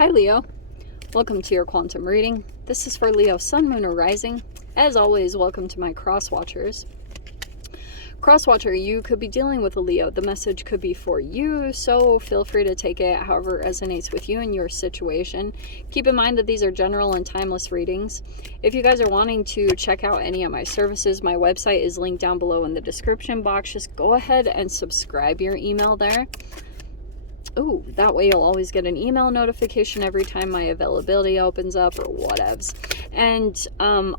Hi Leo, welcome to your quantum reading. This is for Leo, Sun, Moon, or Rising. As always, welcome to my cross watchers. Cross watcher, you could be dealing with a Leo. The message could be for you, so feel free to take it however it resonates with you and your situation. Keep in mind that these are general and timeless readings. If you guys are wanting to check out any of my services, my website is linked down below in the description box. Just go ahead and subscribe your email there. Oh, that way you'll always get an email notification every time my availability opens up or whatevs. And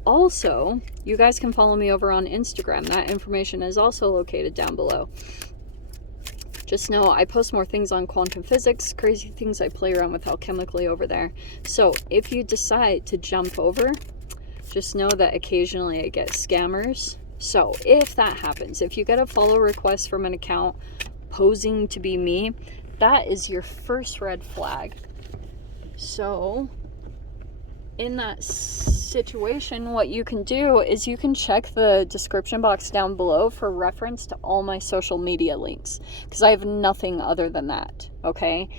also, you guys can follow me over on Instagram. That information is also located down below. Just know I post more things on quantum physics, crazy things I play around with alchemically over there. So if you decide to jump over, just know that occasionally I get scammers. So if that happens, if you get a follow request from an account posing to be me, that is your first red flag. So in that situation, what you can do is you can check the description box down below for reference to all my social media links, because I have nothing other than that. Okay,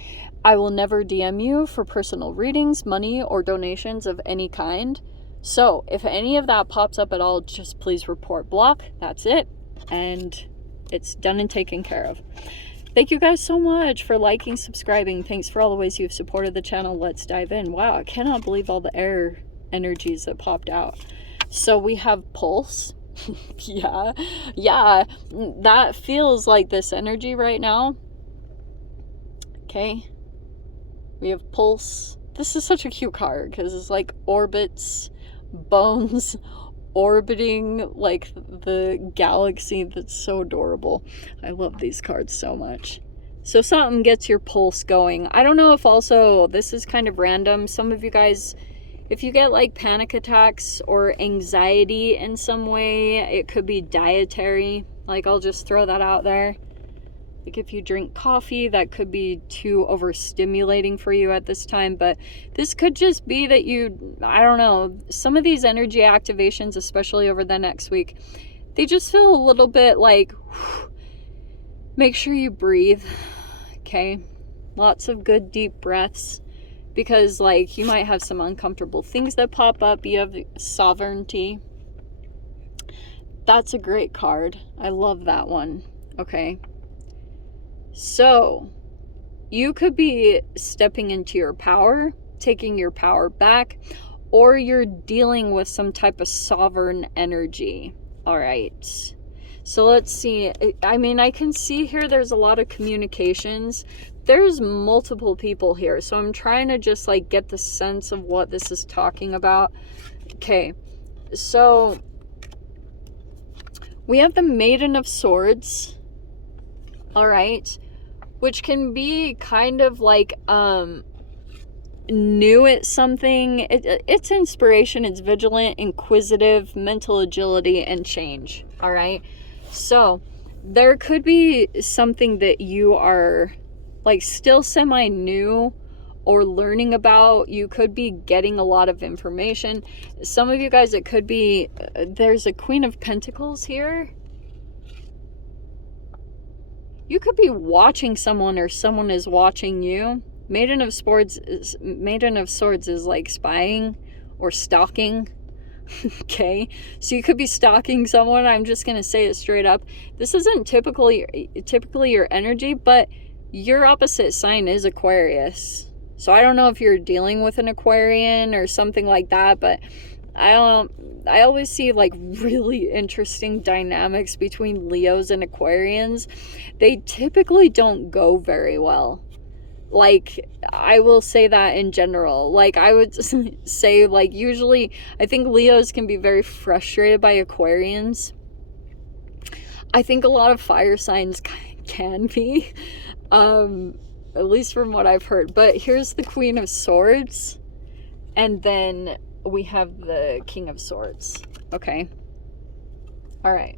I will never DM you for personal readings, money, or donations of any kind. So if any of that pops up at all, just please report block. That's it, and it's done and taken care of. Thank you guys so much for liking, subscribing. Thanks for all the ways you've supported the channel. Let's dive in. Wow, I cannot believe all the air energies that popped out. So we have pulse. yeah, that feels like this energy right now. Okay, we have pulse. This is such a cute card because it's like orbits, bones, orbiting like the galaxy. That's so adorable. I love these cards so much. So something gets your pulse going. I don't know if also, this is kind of random, some of you guys, if you get like panic attacks or anxiety in some way, it could be dietary. Like, I'll just throw that out there. Like if you drink coffee, that could be too overstimulating for you at this time. But this could just be that you, I don't know, some of these energy activations, especially over the next week, they just feel a little bit like, whew, make sure you breathe, okay? Lots of good deep breaths, because like you might have some uncomfortable things that pop up. You have sovereignty. That's a great card. I love that one, okay? So, you could be stepping into your power, taking your power back, or you're dealing with some type of sovereign energy. All right. So let's see. I mean, I can see here there's a lot of communications. There's multiple people here. So I'm trying to just like get the sense of what this is talking about. Okay. So we have the Maiden of Swords. All right, which can be kind of like new at something. It's inspiration, it's vigilant, inquisitive, mental agility, and change. All right, so there could be something that you are like still semi-new or learning about. You could be getting a lot of information. Some of you guys, it could be there's a Queen of Pentacles here. You could be watching someone or someone is watching you. Maiden of Swords is like spying or stalking. Okay, so you could be stalking someone. I'm just gonna say it straight up. This isn't typically your energy, but your opposite sign is Aquarius. So I don't know if you're dealing with an Aquarian or something like that, but I always see like really interesting dynamics between Leos and Aquarians. They typically don't go very well. Like, I will say that in general. Like, I would say, like, usually I think Leos can be very frustrated by Aquarians. I think a lot of fire signs can be, at least from what I've heard. But here's the Queen of Swords, and then we have the King of Swords. Okay. All right.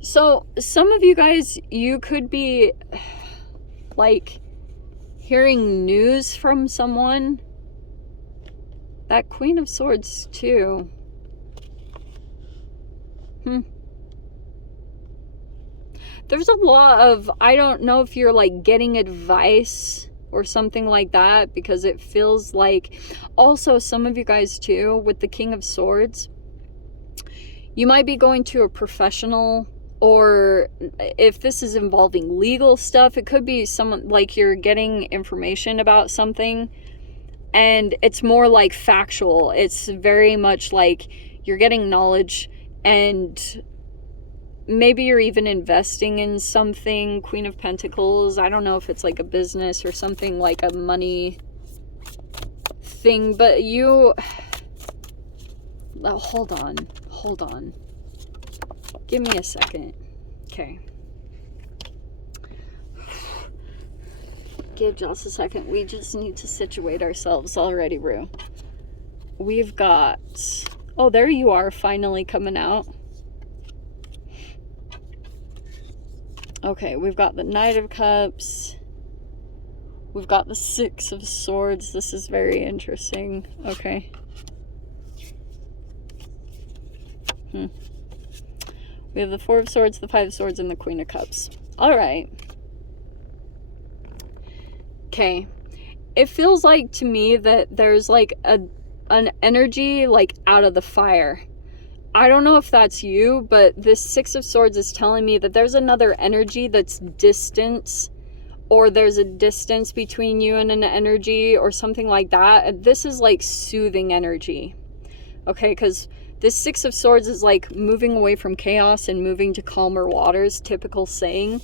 So some of you guys, you could be like hearing news from someone. That Queen of Swords too. There's a lot of, I don't know if you're like getting advice or something like that, because it feels like, also some of you guys too, with the King of Swords, you might be going to a professional, or if this is involving legal stuff, it could be someone like you're getting information about something and it's more like factual. It's very much like you're getting knowledge, and maybe you're even investing in something. Queen of Pentacles, I don't know if it's like a business or something, like a money thing, but you... Oh, hold on. Give me a second. Okay. Give just a second. We just need to situate ourselves already, Rue. We've got... Oh, there you are, finally coming out. Okay, we've got the Knight of Cups. We've got the Six of Swords. This is very interesting. Okay. We have the Four of Swords, the Five of Swords, and the Queen of Cups. All right. Okay. It feels like to me that there's like an energy like out of the fire. I don't know if that's you, but this Six of Swords is telling me that there's another energy that's distance, or there's a distance between you and an energy or something like that. This is like soothing energy. Okay, because this Six of Swords is like moving away from chaos and moving to calmer waters, typical saying.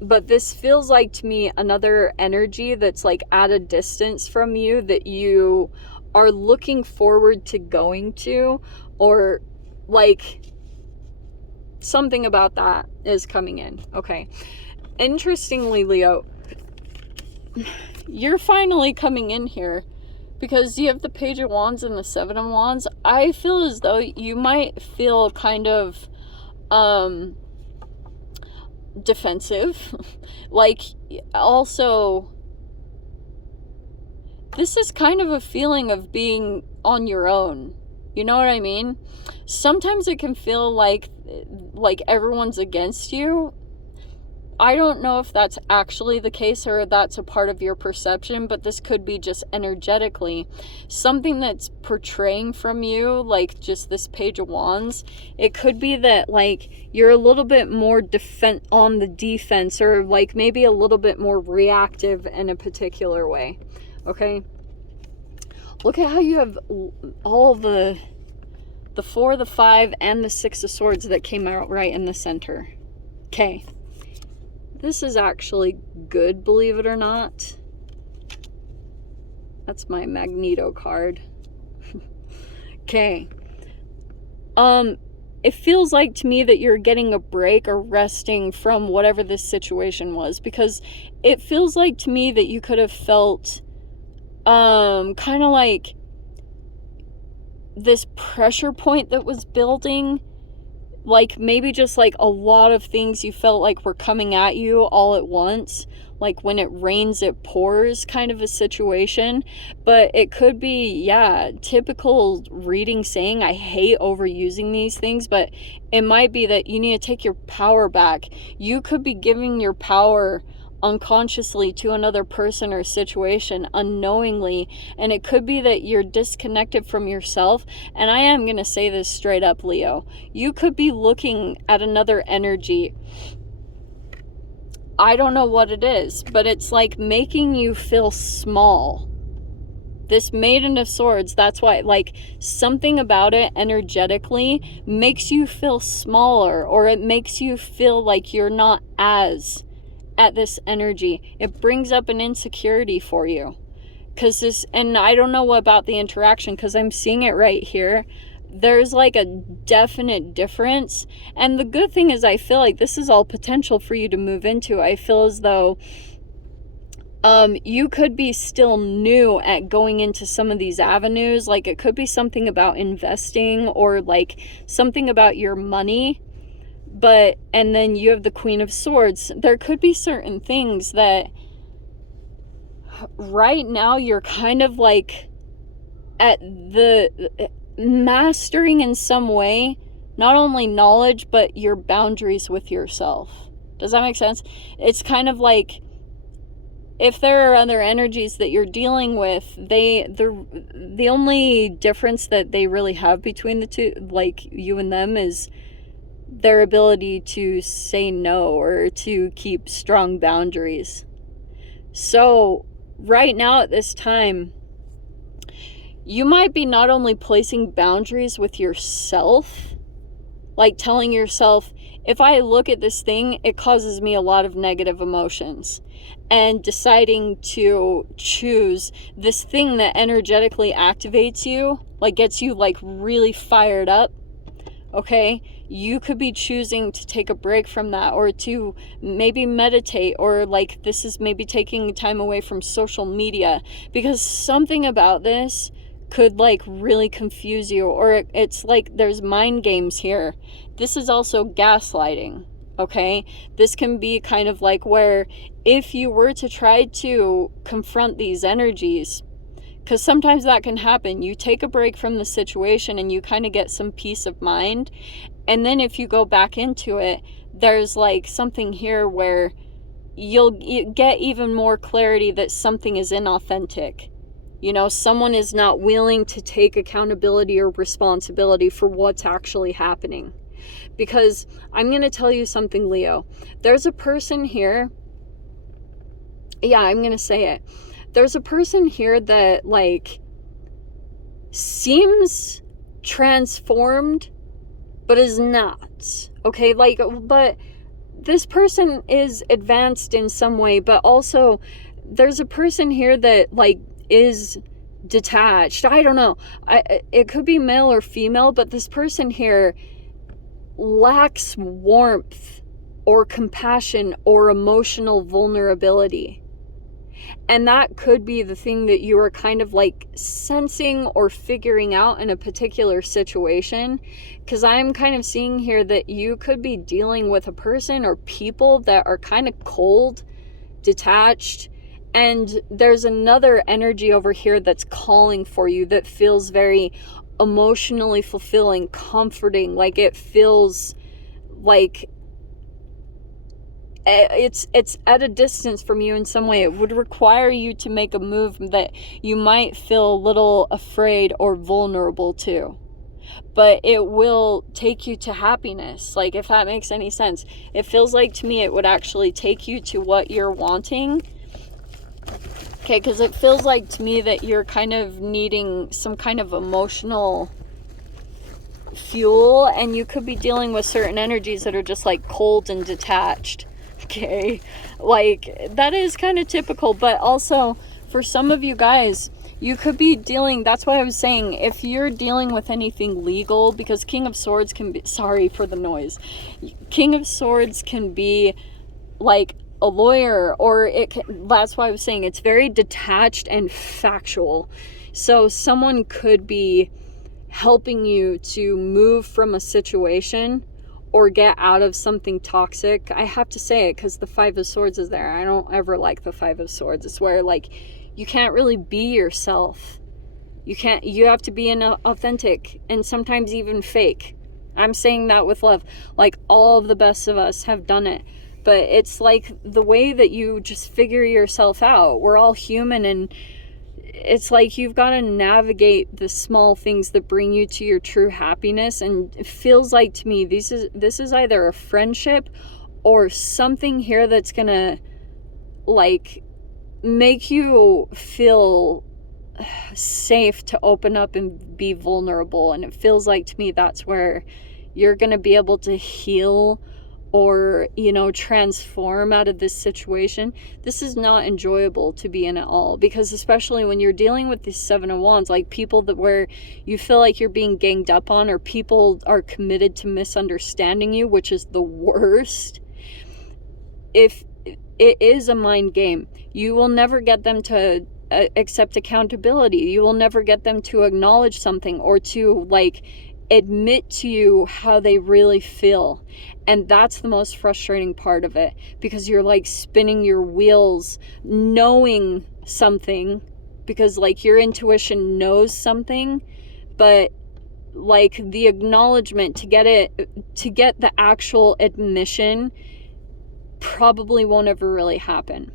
But this feels like to me another energy that's like at a distance from you that you are looking forward to going to, or like something about that is coming in. Okay. Interestingly, Leo, you're finally coming in here because you have the Page of Wands and the Seven of Wands. I feel as though you might feel kind of defensive. Like, also, this is kind of a feeling of being on your own. You know what I mean? Sometimes it can feel like everyone's against you. I don't know if that's actually the case or that's a part of your perception, but this could be just energetically something that's portraying from you, like just this Page of Wands. It could be that like you're a little bit more on the defense, or like maybe a little bit more reactive in a particular way. Okay? Look at how you have all the Four, the Five, and the Six of Swords that came out right in the center. Okay. This is actually good, believe it or not. That's my Magneto card. Okay. It feels like to me that you're getting a break or resting from whatever this situation was, because it feels like to me that you could have felt kind of like this pressure point that was building. Like maybe just like a lot of things you felt like were coming at you all at once. Like when it rains, it pours kind of a situation. But it could be, yeah, typical reading saying. I hate overusing these things, but it might be that you need to take your power back. You could be giving your power unconsciously to another person or situation unknowingly, and it could be that you're disconnected from yourself. And I am going to say this straight up, Leo, you could be looking at another energy. I don't know what it is, but it's like making you feel small. This Maiden of Swords, that's why, like, something about it energetically makes you feel smaller, or it makes you feel like you're not as at this energy. It brings up an insecurity for you. Because this, and I don't know what about the interaction, because I'm seeing it right here. There's like a definite difference. And the good thing is I feel like this is all potential for you to move into. I feel as though you could be still new at going into some of these avenues. Like it could be something about investing, or like something about your money. But, and then you have the Queen of Swords. There could be certain things that right now you're kind of like at the mastering in some way, not only knowledge, but your boundaries with yourself. Does that make sense? It's kind of like if there are other energies that you're dealing with, the only difference that they really have between the two, like you and them, is their ability to say no or to keep strong boundaries. So right now at this time, you might be not only placing boundaries with yourself, like telling yourself, if I look at this thing, it causes me a lot of negative emotions, and deciding to choose this thing that energetically activates you, like gets you like really fired up. Okay, you could be choosing to take a break from that, or to maybe meditate, or like this is maybe taking time away from social media, because something about this could like really confuse you, or it's like there's mind games here. This is also gaslighting. Okay, this can be kind of like where if you were to try to confront these energies, because sometimes that can happen, you take a break from the situation and you kind of get some peace of mind, and then if you go back into it, there's like something here where you'll get even more clarity that something is inauthentic. You know, someone is not willing to take accountability or responsibility for what's actually happening. Because I'm going to tell you something, Leo. There's a person here. Yeah, I'm going to say it. There's a person here that like seems transformed, but is not. Okay, like, but this person is advanced in some way, but also there's a person here that like is detached. I don't know. It could be male or female, but this person here lacks warmth or compassion or emotional vulnerability. And that could be the thing that you are kind of like sensing or figuring out in a particular situation. Because I'm kind of seeing here that you could be dealing with a person or people that are kind of cold, detached. And there's another energy over here that's calling for you that feels very emotionally fulfilling, comforting. Like it feels like it's at a distance from you in some way. It would require you to make a move that you might feel a little afraid or vulnerable to, but it will take you to happiness. Like, if that makes any sense, it feels like to me it would actually take you to what you're wanting. Okay, because it feels like to me that you're kind of needing some kind of emotional fuel, and you could be dealing with certain energies that are just like cold and detached. Okay, like that is kind of typical, but also for some of you guys, you could be dealing, that's why I was saying, if you're dealing with anything legal, because King of Swords can be, sorry for the noise, King of Swords can be like a lawyer, or it can, that's why I was saying it's very detached and factual. So someone could be helping you to move from a situation or get out of something toxic. I have to say it because the Five of Swords is there. I don't ever like the Five of Swords. It's where like you can't really be yourself. You have to be authentic and sometimes even fake. I'm saying that with love. Like, all of the best of us have done it. But it's like the way that you just figure yourself out. We're all human, and it's like you've got to navigate the small things that bring you to your true happiness. And it feels like to me this is either a friendship or something here that's gonna like make you feel safe to open up and be vulnerable. And it feels like to me that's where you're gonna be able to heal or, you know, transform out of this situation. This is not enjoyable to be in at all, because especially when you're dealing with these Seven of Wands, like people that where you feel like you're being ganged up on, or people are committed to misunderstanding you, which is the worst. If it is a mind game, you will never get them to accept accountability. You will never get them to acknowledge something or to like admit to you how they really feel. And that's the most frustrating part of it, because you're like spinning your wheels knowing something, because like your intuition knows something, but like the acknowledgement to get the actual admission probably won't ever really happen.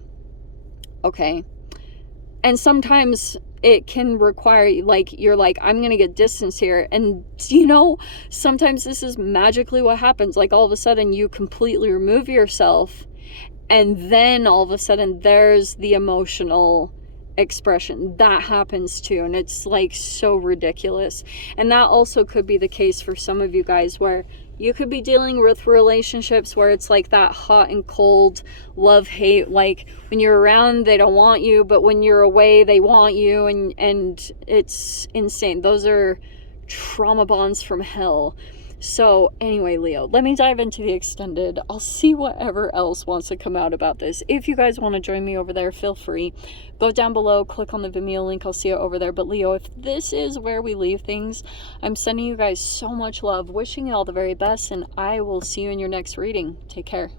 okay? And sometimes it can require, like, you're like, I'm gonna get distance here. And, you know, sometimes this is magically what happens. Like, all of a sudden, you completely remove yourself, and then all of a sudden, there's the emotional expression. That happens too. And it's, like, so ridiculous. And that also could be the case for some of you guys, where you could be dealing with relationships where it's like that hot and cold love hate. Like, when you're around, they don't want you, but when you're away, they want you, and it's insane. Those are trauma bonds from hell. So anyway, Leo, let me dive into the extended. I'll see whatever else wants to come out about this. If you guys want to join me over there, feel free. Go down below, click on the Vimeo link. I'll see it over there. But Leo, if this is where we leave things, I'm sending you guys so much love, wishing you all the very best, and I will see you in your next reading. Take care.